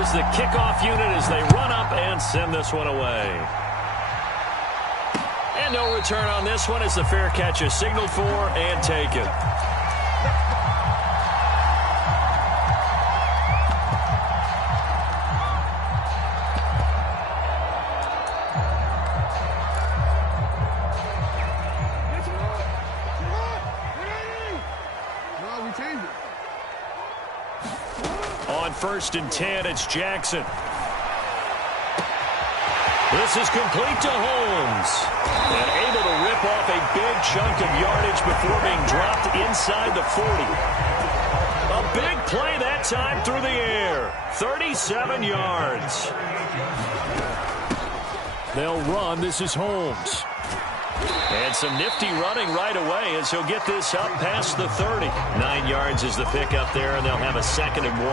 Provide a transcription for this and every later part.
is the kickoff unit as they run up and send this one away. And no return on this one as the fair catch is signaled for and taken. On 1st and 10, it's Jackson. This is complete to Holmes. And able to rip off a big chunk of yardage before being dropped inside the 40. A big play that time through the air. 37 yards. They'll run. This is Holmes. And some nifty running right away as he'll get this up past the 30. 9 yards is the pickup there, and they'll have a 2nd and 1.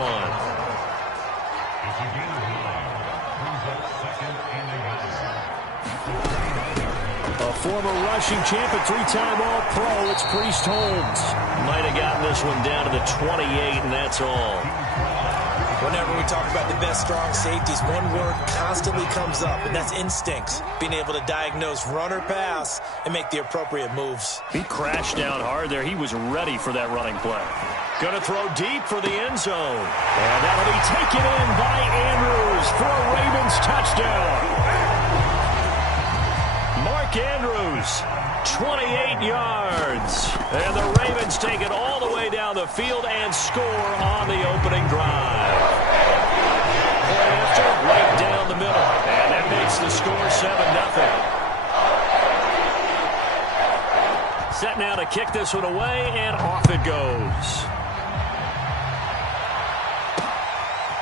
A former rushing champ and 3-time All-Pro, it's Priest Holmes. Might have gotten this one down to the 28, and that's all. Whenever we talk about the best strong safeties, one word constantly comes up, and that's instincts. Being able to diagnose run or pass and make the appropriate moves. He crashed down hard there. He was ready for that running play. Going to throw deep for the end zone. And that'll be taken in by Andrews for a Ravens touchdown. Mark Andrews, 28 yards. And the Ravens take it all the way down the field and score on the opening drive. Play after, right down the middle. And that makes the score 7-0. Set now to kick this one away, and off it goes.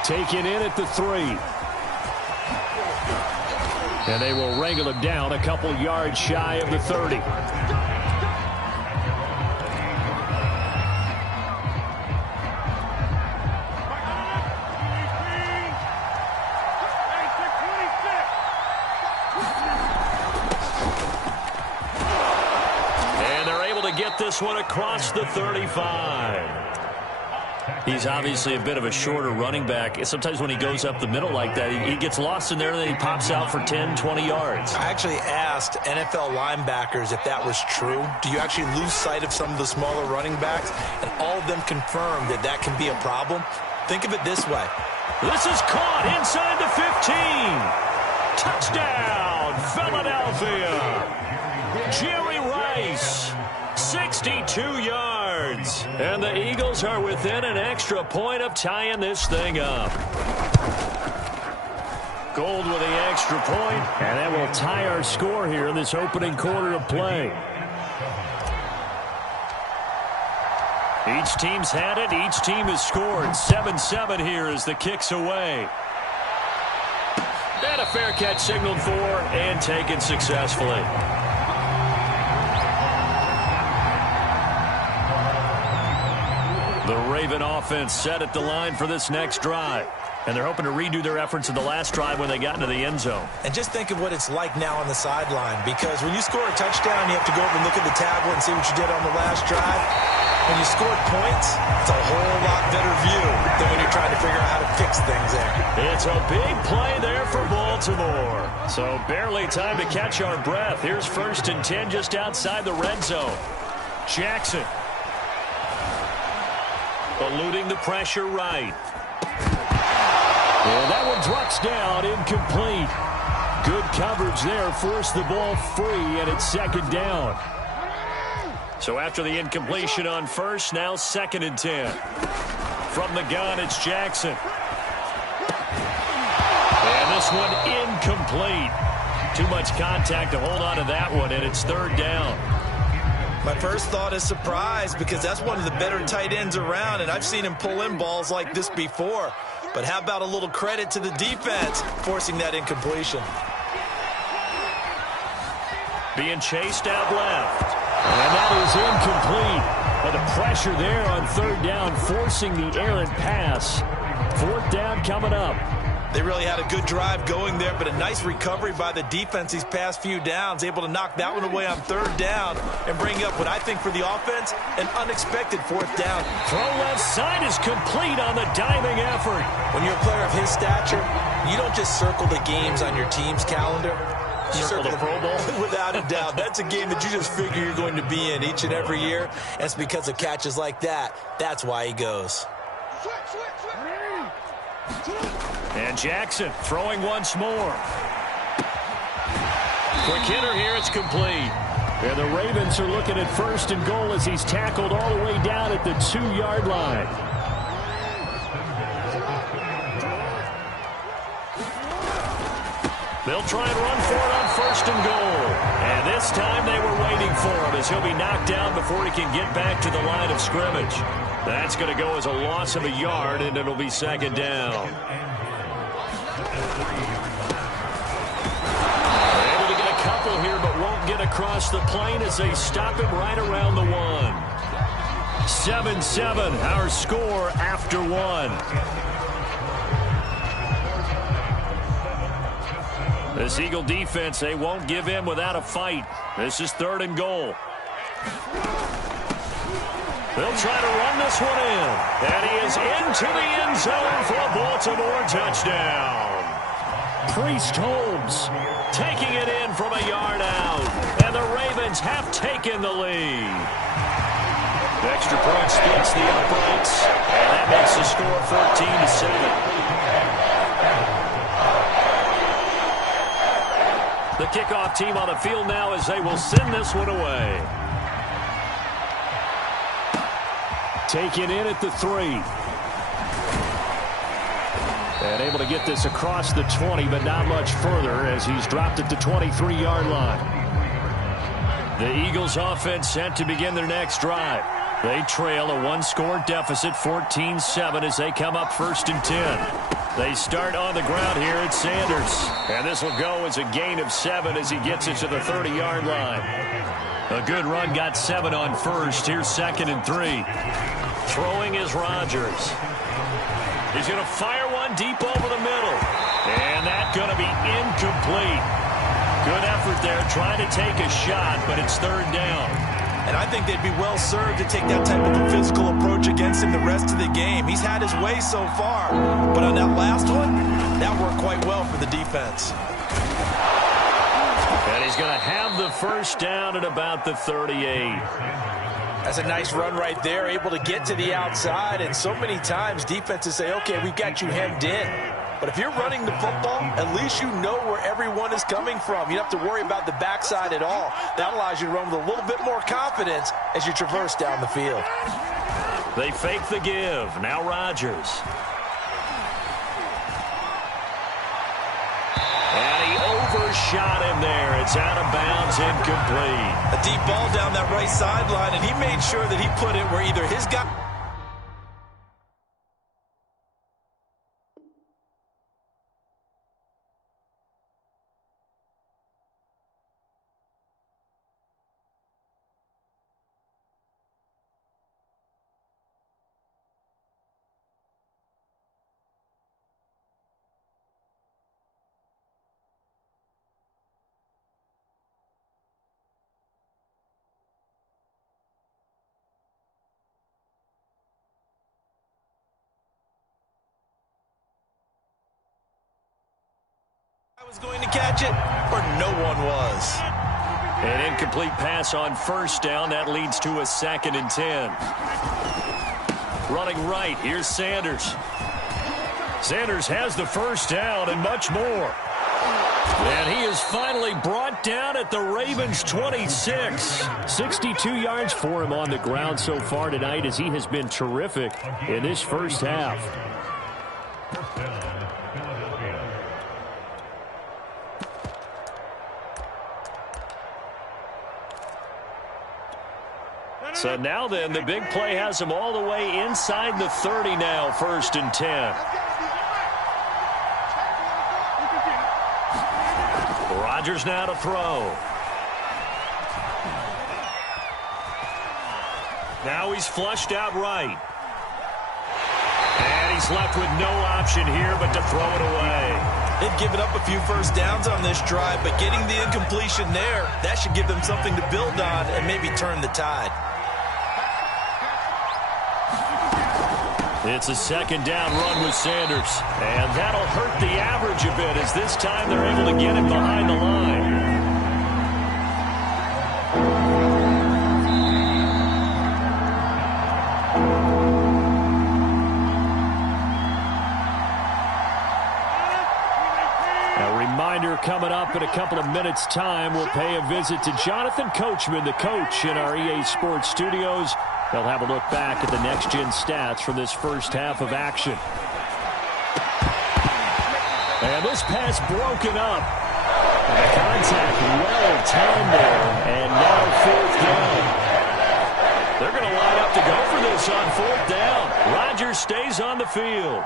Taken in at the 3. And they will wrangle him down a couple yards shy of the 30. And they're able to get this one across the 35. He's obviously a bit of a shorter running back. Sometimes when he goes up the middle like that, he gets lost in there and then he pops out for 10, 20 yards. I actually asked NFL linebackers if that was true. Do you actually lose sight of some of the smaller running backs? And all of them confirmed that that can be a problem. Think of it this way. This is caught inside the 15. Touchdown, Philadelphia. Jerry Rice, 62 yards. And the Eagles are within an extra point of tying this thing up. Gold with the extra point, and that will tie our score here in this opening quarter of play. Each team's had it. Each team has scored. 7-7 here as the kick's away. And a fair catch signaled for and taken successfully. The Raven offense set at the line for this next drive. And they're hoping to redo their efforts in the last drive when they got into the end zone. And just think of what it's like now on the sideline. Because when you score a touchdown, you have to go over and look at the tablet and see what you did on the last drive. When you scored points, it's a whole lot better view than when you're trying to figure out how to fix things there. It's a big play there for Baltimore. So barely time to catch our breath. Here's 1st and 10 just outside the red zone. Jackson. Eluding the pressure right. And that one drops down, incomplete. Good coverage there, forced the ball free, and it's 2nd down. So after the incompletion on 1st, now 2nd and 10. From the gun, it's Jackson. And this one incomplete. Too much contact to hold on to that one, and it's 3rd down. My first thought is surprise because that's one of the better tight ends around, and I've seen him pull in balls like this before. But how about a little credit to the defense forcing that incompletion? Being chased out left. And that is incomplete. But the pressure there on 3rd down, forcing the errant pass. 4th down coming up. They really had a good drive going there, but a nice recovery by the defense these past few downs, able to knock that one away on third down and bring up what I think for the offense, an unexpected fourth down. Throw left side is complete on the diving effort. When you're a player of his stature, you don't just circle the games on your team's calendar. You circle the Pro Bowl? Without a doubt. That's a game that you just figure you're going to be in each and every year. And it's because of catches like that. That's why he goes. And Jackson throwing once more. Quick hitter here, it's complete. And the Ravens are looking at 1st and goal as he's tackled all the way down at the 2-yard line. They'll try and run for it on 1st and goal. And this time they were waiting for him as he'll be knocked down before he can get back to the line of scrimmage. That's going to go as a loss of a yard, and it'll be 2nd down. They're able to get a couple here, but won't get across the plane as they stop him right around the 1. 7-7, our score after 1. This Eagle defense, they won't give in without a fight. This is 3rd and goal. They'll try to run this one in. And he is into the end zone for a Baltimore touchdown. Priest Holmes taking it in from a yard out. And the Ravens have taken the lead. The extra point splits the uprights. And that makes the score 14-7. The kickoff team on the field now as they will send this one away. Taken in at the 3. And able to get this across the 20, but not much further as he's dropped at the 23-yard line. The Eagles offense set to begin their next drive. They trail a 1-score deficit, 14-7, as they come up 1st and 10. They start on the ground here at Sanders. And this will go as a gain of 7 as he gets it to the 30-yard line. A good run got 7 on 1st. Here's 2nd and 3. Throwing is Rodgers. He's going to fire one deep over the middle. And that's going to be incomplete. Good effort there trying to take a shot, but it's 3rd down. And I think they'd be well served to take that type of a physical approach against him the rest of the game. He's had his way so far. But on that last one, that worked quite well for the defense. And he's going to have the 1st down at about the 38. That's a nice run right there, able to get to the outside. And so many times defenses say, okay, we've got you hemmed in. But if you're running the football, at least you know where everyone is coming from. You don't have to worry about the backside at all. That allows you to run with a little bit more confidence as you traverse down the field. They fake the give. Now Rodgers. And he overshot him there. It's out of bounds, incomplete. A deep ball down that right sideline, and he made sure that he put it where either his guy... was going to catch it, or no one was. An incomplete pass on 1st down. That leads to a 2nd and 10. Running right, here's Sanders. Sanders has the 1st down and much more. And he is finally brought down at the Ravens' 26. 62 yards for him on the ground so far tonight as he has been terrific in this first half. So now then, the big play has him all the way inside the 30 now, 1st and 10. Rodgers now to throw. Now he's flushed out right. And he's left with no option here but to throw it away. They've given up a few first downs on this drive, but getting the incompletion there, that should give them something to build on and maybe turn the tide. It's a second down run with Sanders. And that'll hurt the average a bit as this time they're able to get him behind the line. Coming up in a couple of minutes' time, we'll pay a visit to Jonathan Coachman, the coach in our EA Sports studios. They'll have a look back at the next-gen stats from this first half of action. And this pass broken up. And the contact well timed there, and now fourth down. They're going to line up to go for this on fourth down. Rodgers stays on the field.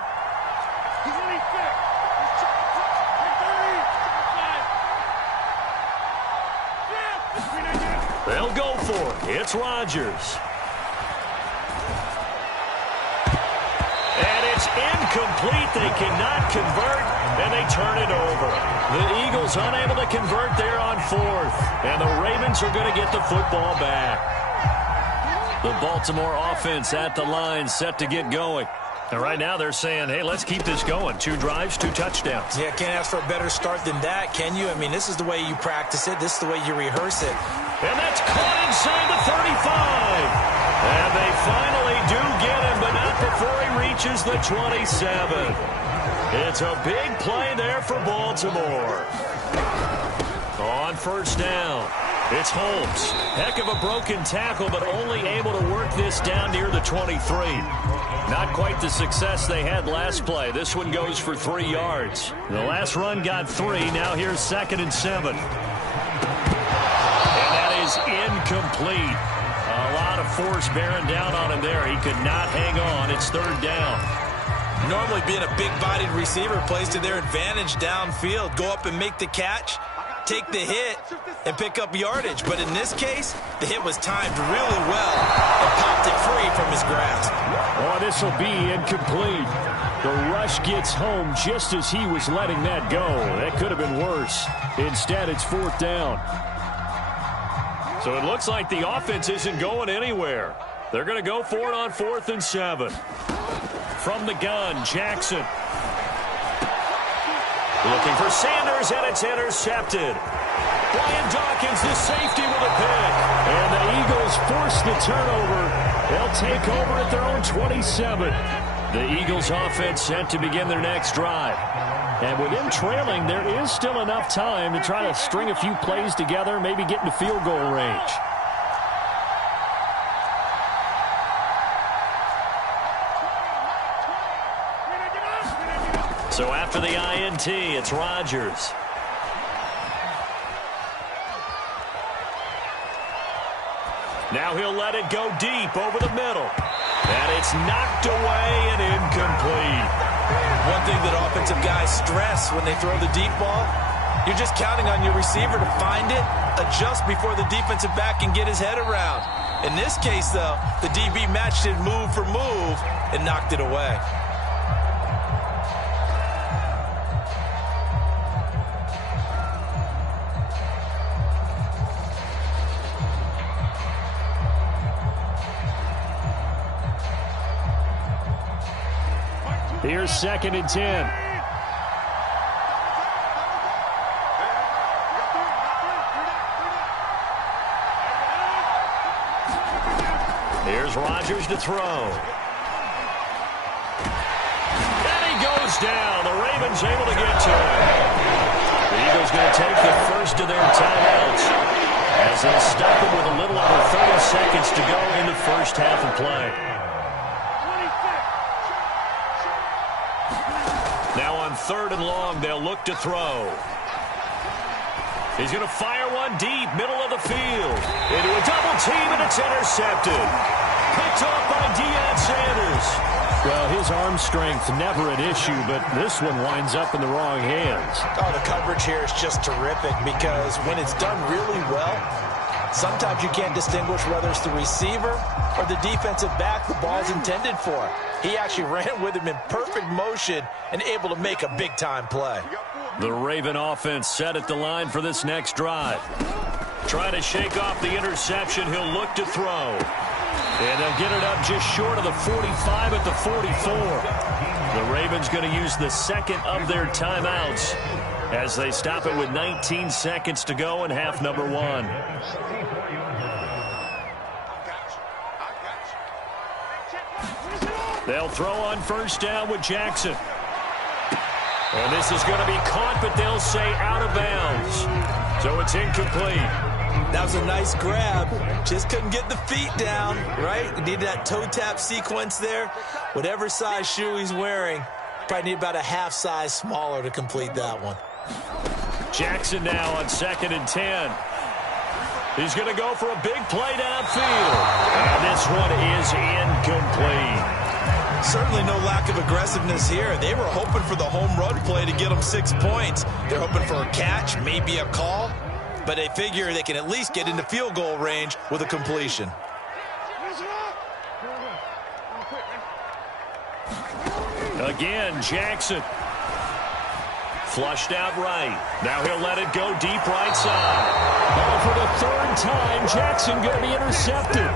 They'll go for it. It's Rodgers. And it's incomplete. They cannot convert, and they turn it over. The Eagles unable to convert there on fourth, and the Ravens are going to get the football back. The Baltimore offense at the line, set to get going. And right now they're saying, hey, let's keep this going. 2 drives, 2 touchdowns. Yeah, can't ask for a better start than that, can you? I mean, this is the way you practice it. This is the way you rehearse it. And that's caught inside the 35. And they finally do get him, but not before he reaches the 27. It's a big play there for Baltimore. On first down, it's Holmes. Heck of a broken tackle, but only able to work this down near the 23. Not quite the success they had last play. This one goes for 3 yards. The last run got 3. Now here's 2nd and 7. And that is incomplete. A lot of force bearing down on him there. He could not hang on. It's 3rd down. Normally being a big-bodied receiver plays to their advantage downfield. Go up and make the catch, take the hit, and pick up yardage. But in this case, the hit was timed really well and popped it free from his grasp. Oh, this will be incomplete. The rush gets home just as he was letting that go. That could have been worse. Instead, it's 4th down. So it looks like the offense isn't going anywhere. They're going to go for it on 4th and 7. From the gun, Jackson. Looking for Sanders, and it's intercepted. Brian Dawkins, the safety with a pick. And the Eagles force the turnover. They'll take over at their own 27. The Eagles offense set to begin their next drive. And with them trailing, there is still enough time to try to string a few plays together, maybe get into field goal range. So after the INT, it's Rodgers. Now he'll let it go deep over the middle. And it's knocked away and incomplete. One thing that offensive guys stress when they throw the deep ball, you're just counting on your receiver to find it, adjust before the defensive back can get his head around. In this case, though, the DB matched it move for move and knocked it away. Here's 2nd and 10. Here's Rodgers to throw. And he goes down. The Ravens able to get to him. The Eagles going to take the first of their timeouts as they stop him with a little over 30 seconds to go in the first half of play. Now on 3rd and long, they'll look to throw. He's going to fire one deep, middle of the field. Into a double team, and it's intercepted. Picked off by Deion Sanders. Well, his arm strength never an issue, but this one winds up in the wrong hands. Oh, the coverage here is just terrific because when it's done really well, Sometimes you can't distinguish whether it's the receiver or the defensive back the ball's intended for. He actually ran with him in perfect motion and able to make a big-time play. The Raven offense set at the line for this next drive. Trying to shake off the interception, he'll look to throw. And they'll get it up just short of the 45 at the 44. The Ravens going to use the second of their timeouts as they stop it with 19 seconds to go in half number one. They'll throw on first down with Jackson. And this is going to be caught, but they'll say out of bounds. So it's incomplete. That was a nice grab. Just couldn't get the feet down, right? He needed that toe tap sequence there. Whatever size shoe he's wearing, probably need about a half size smaller to complete that one. Jackson now on 2nd and 10. He's going to go for a big play downfield. And this one is incomplete. Certainly no lack of aggressiveness here. They were hoping for the home run play to get them 6 points. They're hoping for a catch, maybe a call, but they figure they can at least get into field goal range with a completion. Again, Jackson. Flushed out right. Now he'll let it go deep right side. Oh, for the third time, Jackson going to be intercepted.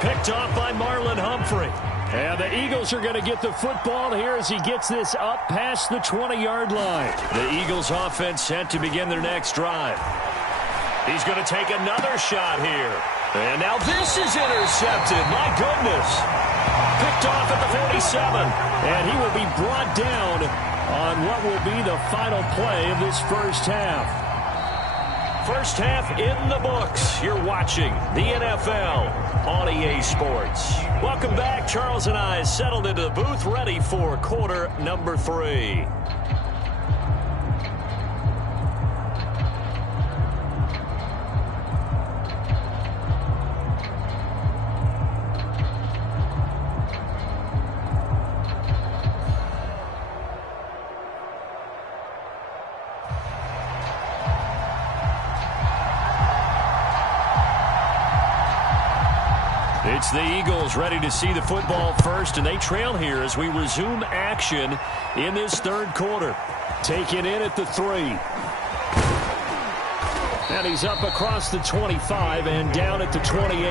Picked off by Marlon Humphrey. And the Eagles are going to get the football here as he gets this up past the 20-yard line. The Eagles offense set to begin their next drive. He's going to take another shot here. And now this is intercepted. My goodness. Picked off at the 47. And he will be brought down on what will be the final play of this first half. First half in the books. You're watching the NFL on EA Sports. Welcome back. Charles and I settled into the booth, ready for quarter number 3. It's the Eagles ready to see the football first, and they trail here as we resume action in this third quarter. Taken in at the 3. And he's up across the 25 and down at the 28.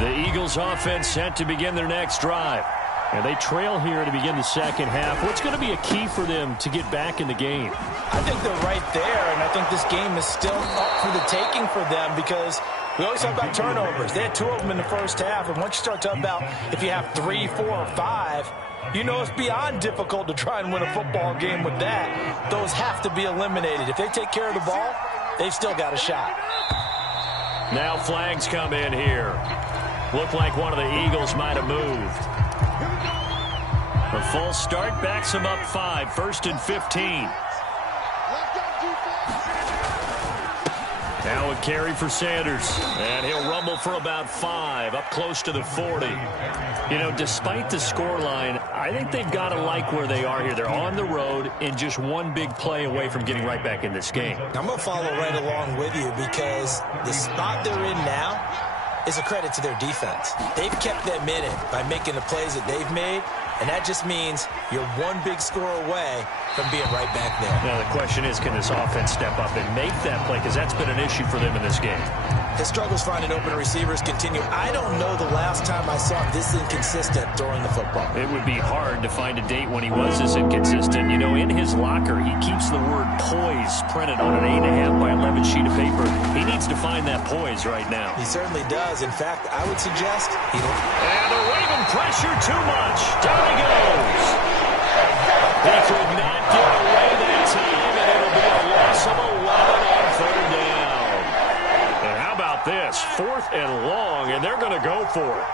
The Eagles offense set to begin their next drive. And they trail here to begin the second half. What's going to be a key for them to get back in the game? I think they're right there, and I think this game is still up for the taking for them because we always talk about turnovers. They had 2 of them in the first half, and once you start talking about if you have 3, 4, or 5, you know it's beyond difficult to try and win a football game with that. Those have to be eliminated. If they take care of the ball, they've still got a shot. Now flags come in here. Looked like one of the Eagles might have moved. A false start backs him up 5, 1st and 15. Now a carry for Sanders, and he'll rumble for about 5, up close to the 40. You know, despite the scoreline, I think they've got to like where they are here. They're on the road and just one big play away from getting right back in this game. I'm going to follow right along with you because the spot they're in now is a credit to their defense. They've kept them in it by making the plays that they've made, and that just means you're one big score away from being right back there. Now the question is, can this offense step up and make that play? Because that's been an issue for them in this game. His struggles finding open receivers continue. I don't know the last time I saw him this inconsistent throwing the football. It would be hard to find a date when he was this inconsistent. You know, in his locker, he keeps the word poise printed on an 8.5 by 11 sheet of paper. He needs to find that poise right now. He certainly does. In fact, I would suggest he don't. And the Raven pressure too much. Down he goes. He could not get away that time, and it'll be a loss of 11 on 3rd down. And how about this? 4th and long, and they're going to go for it.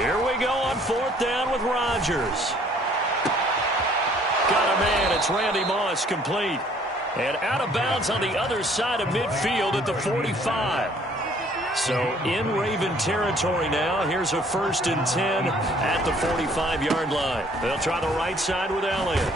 Here we go on 4th down with Rodgers. Got a man. It's Randy Moss, complete. And out of bounds on the other side of midfield at the 45. So in Raven territory now. Here's a 1st and 10 at the 45-yard line. They'll try the right side with Elliott.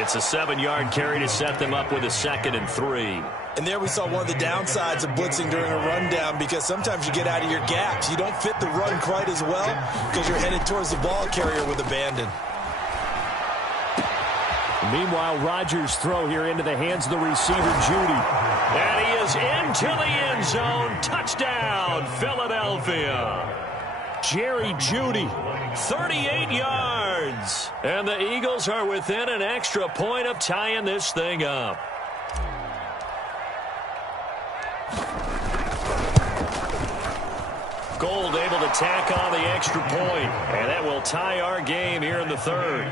It's a 7-yard carry to set them up with a 2nd and 3. And there we saw one of the downsides of blitzing during a rundown, because sometimes you get out of your gaps. You don't fit the run quite as well because you're headed towards the ball carrier with abandon. Meanwhile, Rodgers' throw here into the hands of the receiver, Judy. And he is into the end zone. Touchdown, Philadelphia. Jerry Judy, 38 yards. And the Eagles are within an extra point of tying this thing up. Gold able to tack on the extra point. And that will tie our game here in the 3rd.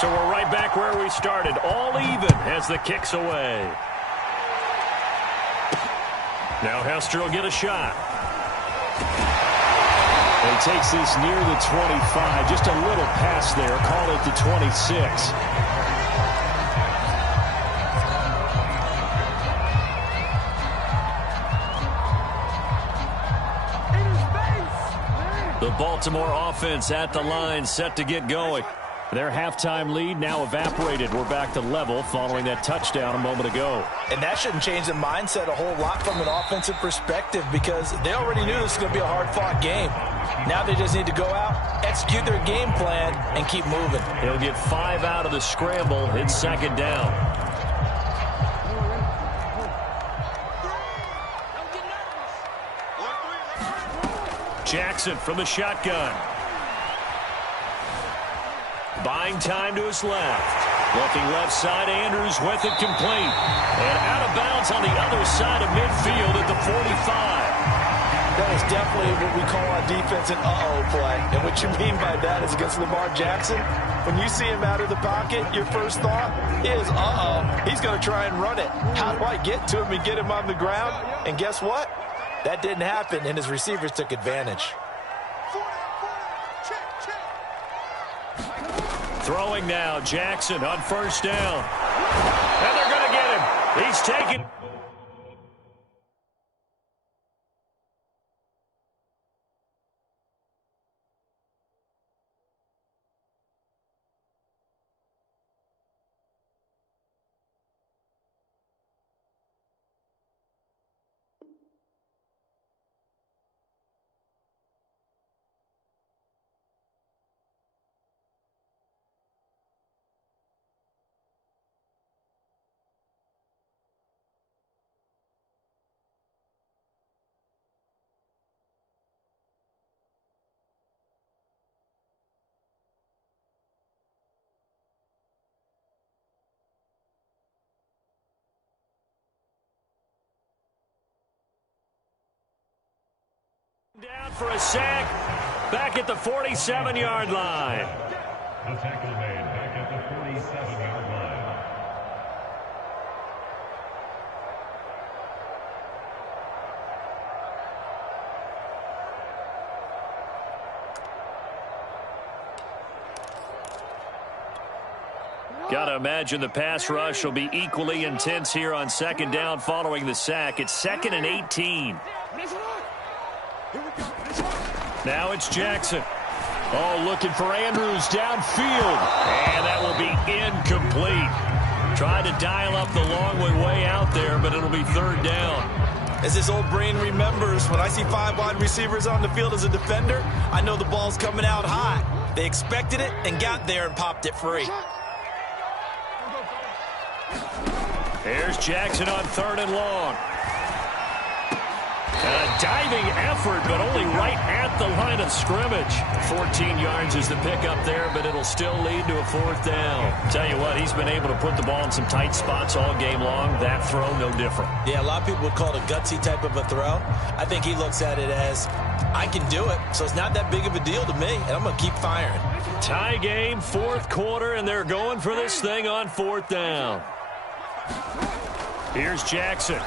So we're right back where we started. All even as the kick's away. Now Hester will get a shot. And he takes this near the 25. Just a little pass there. Call it the 26. The Baltimore offense at the line, set to get going. Their halftime lead now evaporated. We're back to level following that touchdown a moment ago. And that shouldn't change the mindset a whole lot from an offensive perspective, because they already knew this was going to be a hard-fought game. Now they just need to go out, execute their game plan, and keep moving. He'll get 5 out of the scramble. It's 2nd down. Jackson from the shotgun. Buying time to his left. Looking left side, Andrews with it complete. And out of bounds on the other side of midfield at the 45. That is definitely what we call on defense an uh-oh play. And what you mean by that is against Lamar Jackson, when you see him out of the pocket, your first thought is, uh-oh, he's going to try and run it. How do I get to him and get him on the ground? And guess what? That didn't happen, and his receivers took advantage. Throwing now, Jackson on 1st down. And they're going to get him. He's taken. Down for a sack, back at the 47-yard line. A tackle made back at the 47-yard line. Got to imagine the pass rush will be equally intense here on 2nd down following the sack. It's 2nd and 18. Now it's Jackson. Oh, looking for Andrews downfield. And that will be incomplete. Tried to dial up the long way out there, but it'll be 3rd down. As this old brain remembers, when I see 5 wide receivers on the field as a defender, I know the ball's coming out hot. They expected it and got there and popped it free. Here's Jackson on 3rd and long. A diving effort, but only right at the line of scrimmage. 14 yards is the pickup there, but it'll still lead to a 4th down. Tell you what, he's been able to put the ball in some tight spots all game long. That throw, no different. Yeah, a lot of people would call it a gutsy type of a throw. I think he looks at it as, I can do it, so it's not that big of a deal to me, and I'm going to keep firing. Tie game, 4th quarter, and they're going for this thing on 4th down. Here's Jackson.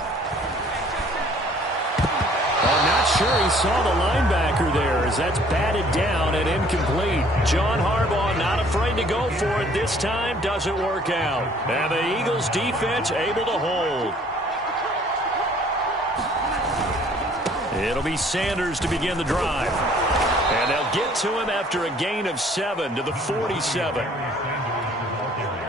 Not sure he saw the linebacker there. as that's batted down and incomplete. John Harbaugh not afraid to go for it this time. Doesn't work out. And the Eagles defense able to hold. It'll be Sanders to begin the drive. And they'll get to him after a gain of 7 to the 47.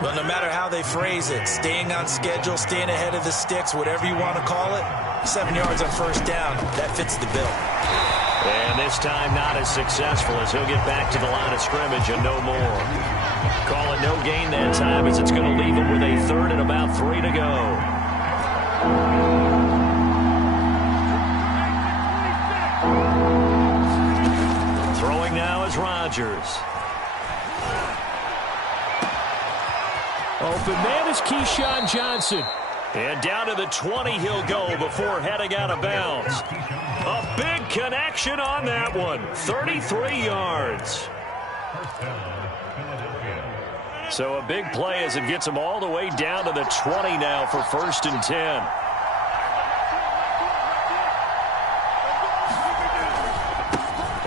Well, no matter how they phrase it, staying on schedule, staying ahead of the sticks, whatever you want to call it, 7 yards on first down, that fits the bill. And this time not as successful as he'll get back to the line of scrimmage and no more. Call it no gain that time as it's going to leave him with a 3rd and about 3 to go. Throwing now is Rodgers. Open man is Keyshawn Johnson. And down to the 20 he'll go before heading out of bounds. A big connection on that one. 33 yards. So a big play as it gets him all the way down to the 20 now for 1st and 10.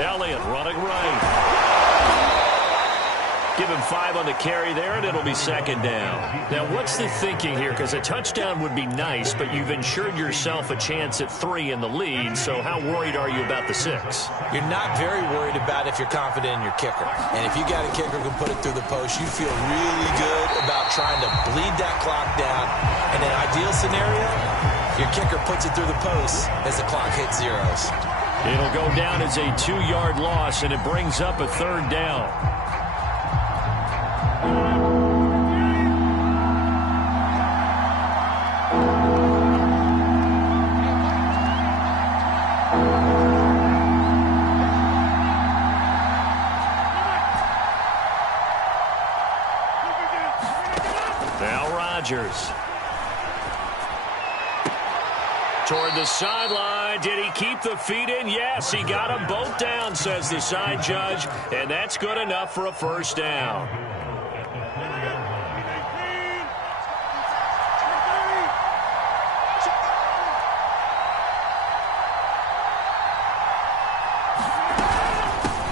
Elliott running right. Give him 5 on the carry there, and it'll be 2nd down. Now, what's the thinking here? Because a touchdown would be nice, but you've ensured yourself a chance at 3 in the lead, so how worried are you about the 6? You're not very worried about if you're confident in your kicker. And if you got a kicker who can put it through the post, you feel really good about trying to bleed that clock down. In an ideal scenario, your kicker puts it through the post as the clock hits zeros. It'll go down as a 2-yard loss, and it brings up a 3rd down. Now Rodgers. Toward the sideline. Did he keep the feet in? Yes, he got them both down, says the side judge. And that's good enough for a 1st down.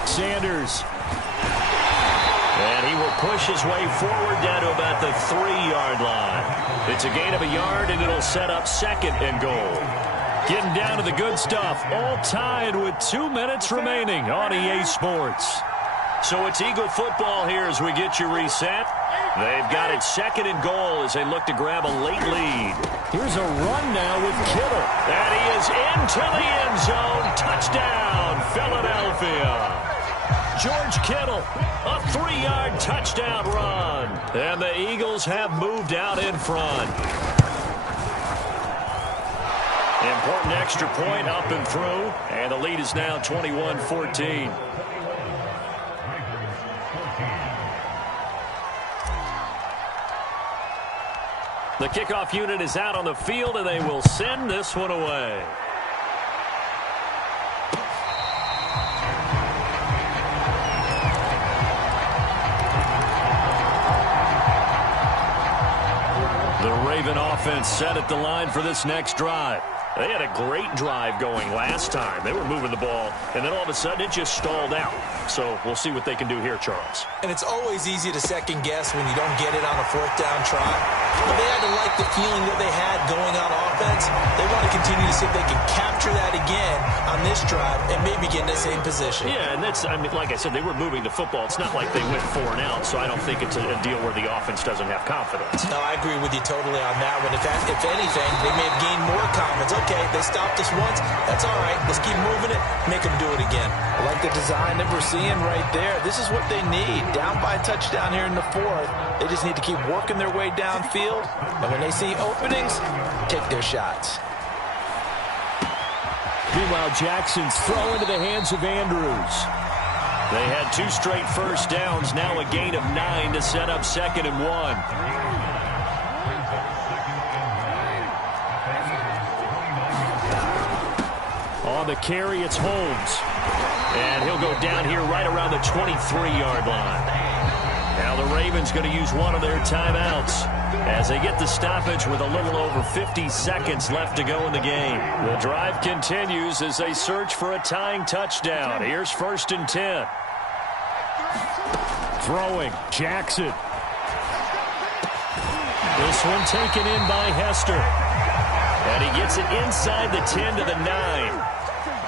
Sanders. And he will push his way forward down to about the 3-yard line. It's a gain of a yard, and it'll set up 2nd and goal. Getting down to the good stuff. All tied with 2 minutes remaining on EA Sports. So it's Eagle football here as we get you reset. They've got it 2nd and goal as they look to grab a late lead. Here's a run now with Kittle. And he is into the end zone. Touchdown, Philadelphia. George Kittle, a 3-yard touchdown run. And the Eagles have moved out in front. Important extra point up and through. And the lead is now 21-14. The kickoff unit is out on the field, and they will send this one away. The Raven offense set at the line for this next drive. They had a great drive going last time. They were moving the ball, and then all of a sudden it just stalled out. So we'll see what they can do here, Charles. And it's always easy to second guess when you don't get it on a 4th down try. But they had to like the feeling that they had going on offense. They want to continue to see if they can capture that again on this drive and maybe get in the same position. Yeah, and that's, I mean, like I said, they were moving the football. It's not like they went 4 and out, so I don't think it's a deal where the offense doesn't have confidence. No, I agree with you totally on that one. If anything, they may have gained more confidence. Okay, they stopped us once. That's all right. Let's keep moving it. Make them do it again. I like the design that we're seeing right there. This is what they need. Down by a touchdown here in the 4th. They just need to keep working their way downfield. And when they see openings, take their shots. Meanwhile, Jackson's throw into the hands of Andrews. They had 2 straight 1st downs. Now a gain of 9 to set up 2nd and 1. On the carry, it's Holmes. And he'll go down here right around the 23-yard line. Now the Ravens going to use one of their timeouts as they get the stoppage with a little over 50 seconds left to go in the game. The drive continues as they search for a tying touchdown. Here's 1st and 10. Throwing, Jackson. This one taken in by Hester. And he gets it inside the 10 to the 9.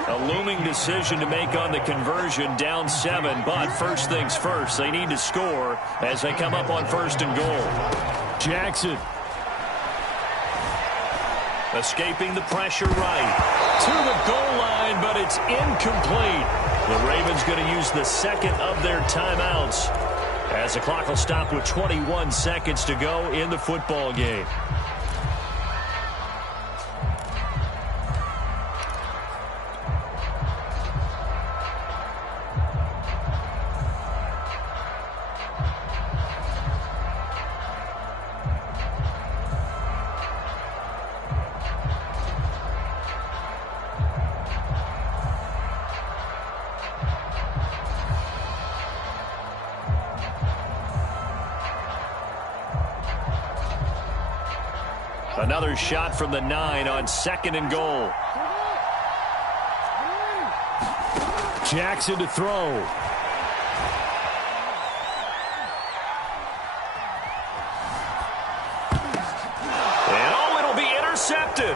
A looming decision to make on the conversion, down 7. But first things first, they need to score as they come up on 1st and goal. Jackson. Escaping the pressure right. To the goal line, but it's incomplete. The Ravens going to use the second of their timeouts as the clock will stop with 21 seconds to go in the football game. Another shot from the 9 on 2nd and goal. Jackson to throw. And it'll be intercepted.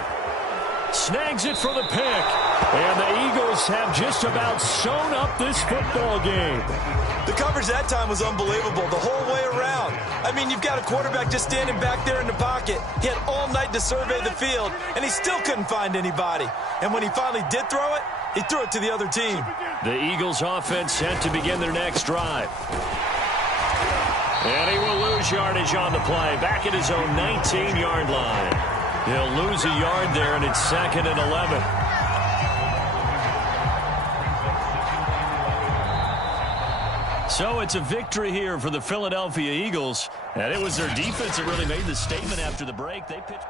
Snags it for the pick. And the Eagles have just about sewn up this football game. The coverage that time was unbelievable the whole way around. I mean, you've got a quarterback just standing back there in the pocket. He had all night to survey the field, and he still couldn't find anybody. And when he finally did throw it, he threw it to the other team. The Eagles offense set to begin their next drive. And he will lose yardage on the play, back at his own 19-yard line. He'll lose a yard there, and it's 2nd and 11. So it's a victory here for the Philadelphia Eagles, and it was their defense that really made the statement after the break. They pitched